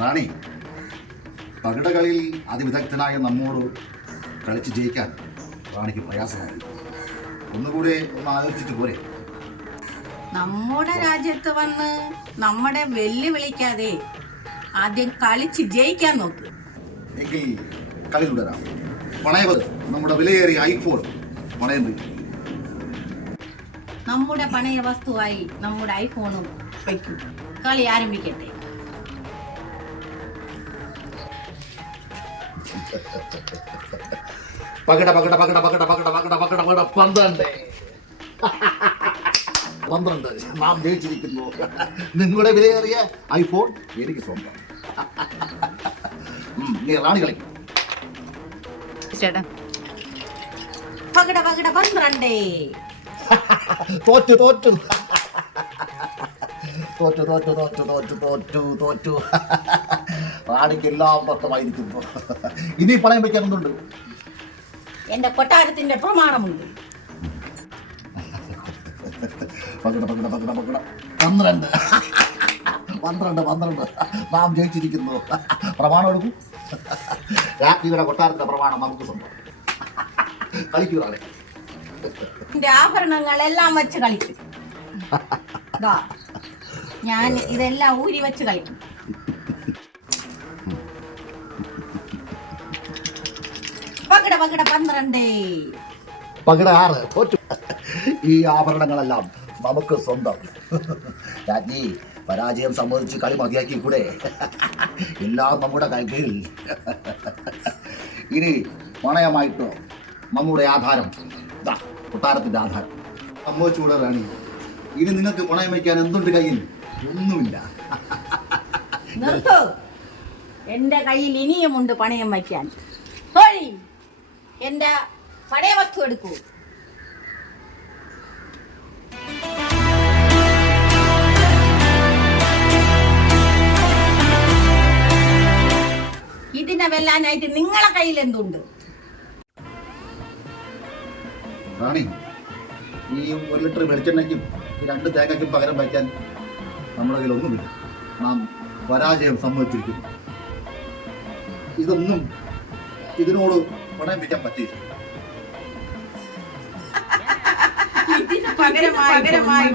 റാണി, പകിടകളിൽ അതിവിദഗ്ധനായ നമ്മോട് കളിച്ച് ജയിക്കാൻ റാണിക്ക് പ്രയാസമായി. ഒന്നുകൂടെ ഒന്ന് ആലോചിച്ചിട്ട് പോരെ. നമ്മുടെ രാജ്യത്ത് വന്ന് നമ്മുടെ വെല്ലുവിളിക്കാതെ ആദ്യം കളിച്ച് ജയിക്കാൻ നോക്ക്. എങ്കിൽ കളി തുടരാം. പണയത് നമ്മുടെ വിലയേറിയ ഐഫോൺ പണയം വയ്ക്കും. നമ്മുടെ പണയ വസ്തുവായി നമ്മുടെ ഐഫോണും വയ്ക്കും. കളി ആരംഭിക്കട്ടെ. പകിട പകിട പകിട പകിട പകിട പകിട പകിട പകിട 12 നാം ജയിച്ചിരിക്കുന്നു. നിങ്ങളുടെ വിലയേറിയ ഐഫോൺ എനിക്ക് സ്വന്തം. നീ റാണി കളിക്കും. പകിട പകിട 12. തോറ്റു തോറ്റു തോറ്റു തോറ്റു തോറ്റു തോറ്റു തോറ്റു തോറ്റു. റാണിക്ക് എല്ലാം നഷ്ടമായിരിക്കുന്നു. ഇനി പണയം വയ്ക്കാൻ ഒന്നുണ്ട്. എന്റെ കൊട്ടാരത്തിന്റെ പ്രമാണമുണ്ട്. പകിട പകിട പകിട പകിട 12 12 നാം ജയിച്ചിരിക്കുന്നു. പ്രമാണം എടുക്കും. രാജ്ഞിയുടെ കൊട്ടാരത്തിന്റെ പ്രമാണം നമുക്ക് സ്വന്തം. കളിക്കൂറാണ്. എന്റെ ആഭരണങ്ങളെല്ലാം വെച്ച് കളിക്കും. ഞാൻ ഇതെല്ലാം ഊരി വെച്ച് കളിക്കും. പകിട പകിട 12. പകിട 6. തോറ്റു. ഈ ആഭരണങ്ങളെല്ലാം നമുക്ക് സ്വന്തം. രാജ്ഞി, പരാജയം സമ്മതിച്ച് കളി മതിയാക്കി കൂടെ. എല്ലാം നമ്മുടെ കൈകളിൽ. ഇനി പണയമായിട്ടോ നമ്മുടെ ആധാരം, കൊട്ടാരത്തിന്റെ ആധാരം സമ്മതിച്ചുകൂടെ റാണി. ഇനി നിങ്ങൾക്ക് പണയം വയ്ക്കാൻ എന്തുണ്ട് കയ്യിൽ? ഒന്നുമില്ല. നിർത്തൂ. എന്റെ കയ്യിൽ ഇനിയുമുണ്ട് പണയം വയ്ക്കാൻ. എന്റെ പഴയ വസ്തു എടുക്കൂ. ഇതിനെ വെല്ലാനായിട്ട് നിങ്ങളെ കയ്യിൽ എന്തുണ്ട്? റാണി, ഈ 1 ലിറ്റർ വെളിച്ചെണ്ണയ്ക്കും 2 തേങ്ങയ്ക്കും പകരം വയ്ക്കാൻ നമ്മുടെ കയ്യിൽ ഒന്നുമില്ല. നാം പരാജയം സമ്മതിച്ചിരിക്കുന്നു. ഇതൊന്നും ഇതിനോട് പണയം വയ്ക്കാൻ പറ്റില്ല. ഇതിന് പകരമായി